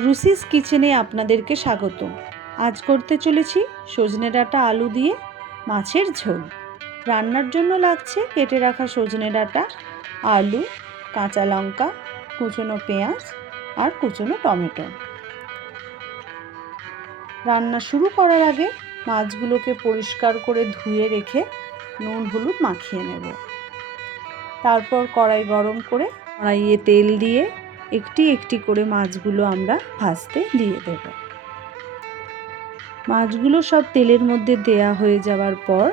রুসিস কিচেনে আপনাদেরকে স্বাগত। আজ করতে চলেছি সজনে ডাঁটা আলু দিয়ে মাছের ঝোল। রান্নার জন্য লাগছে কেটে রাখা সজনে ডাঁটা, আলু, কাঁচা লঙ্কা, কুচনো পেঁয়াজ আর কুচনো টমেটো। রান্না শুরু করার আগে মাছগুলোকে পরিষ্কার করে ধুয়ে রেখে নুন হলুদ মাখিয়ে নেব। তারপর কড়াই গরম করে কড়াইয়ে তেল দিয়ে একটি একটি করে মাছগুলো আমরা ভাজতে দিয়ে দেব। মাছগুলো সব তেলের মধ্যে দেয়া হয়ে যাওয়ার পর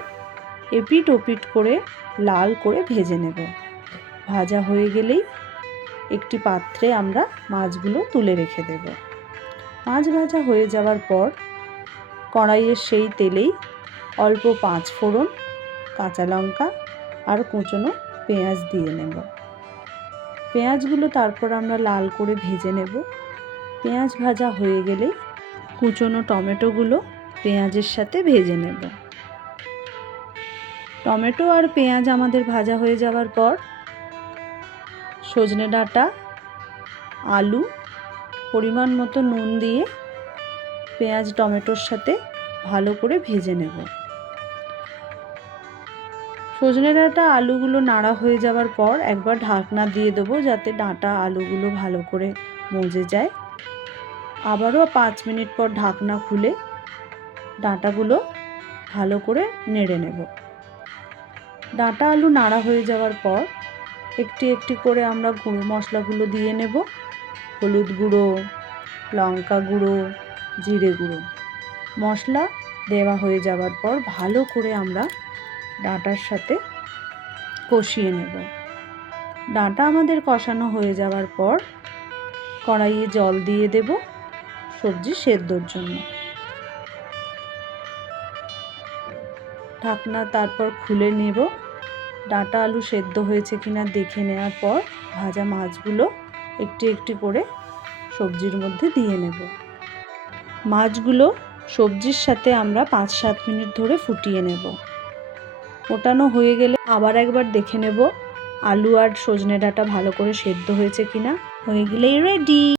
এপিট ওপিট করে লাল করে ভেজে নেব। ভাজা হয়ে গেলেই একটি পাত্রে আমরা মাছগুলো তুলে রেখে দেব। মাছ ভাজা হয়ে যাওয়ার পর কড়াইয়ের সেই তেলেই অল্প 5 ফোড়ন, কাঁচা লঙ্কা আর কুচনো পেঁয়াজ দিয়ে নেব। পেঁয়াজগুলো তারপর আমরা লাল করে ভেজে নেব। পেঁয়াজ ভাজা হয়ে গেলে কুচনো টমেটোগুলো পেঁয়াজের সাথে ভেজে নেব। টমেটো আর পেঁয়াজ আমাদের ভাজা হয়ে যাওয়ার পর সজনে ডাঁটা, আলু পরিমাণ মতো নুন দিয়ে পেঁয়াজ টমেটোর সাথে ভালো করে ভেজে নেব। সজনে ডাঁটা আলুগুলো নাড়া হয়ে যাওয়ার পর একবার ঢাকনা দিয়ে দেবো যাতে ডাঁটা আলুগুলো ভালো করে মজে যায়। আবারও 5 মিনিট পর ঢাকনা খুলে ডাঁটাগুলো ভালো করে নেড়ে নেব। ডাঁটা আলু নাড়া হয়ে যাওয়ার পর একটি একটি করে আমরা গুঁড়ো মশলাগুলো দিয়ে নেব। হলুদ গুঁড়ো, লঙ্কা গুঁড়ো, জিরে গুঁড়ো। মশলা দেওয়া হয়ে যাওয়ার পর ভালো করে আমরা ডাঁটার সাথে কষিয়ে নেব। ডাঁটা আমাদের কষানো হয়ে যাওয়ার পর কড়াইয়ে জল দিয়ে দেব সবজি সেদ্ধর জন্য। ঢাকনা তারপর খুলে নেব। ডাঁটা আলু সেদ্ধ হয়েছে কিনা দেখে নেওয়ার পর ভাজা মাছগুলো একটি একটি করে সবজির মধ্যে দিয়ে নেব। মাছগুলো সবজির সাথে আমরা 5-7 মিনিট ধরে ফুটিয়ে নেব। ফোটানো হয়ে গেলে আবার একবার দেখে নেব আলু আর সজনে ডাঁটা ভালো করে সেদ্ধ হয়েছে কিনা। হয়ে গেলেই রেডি।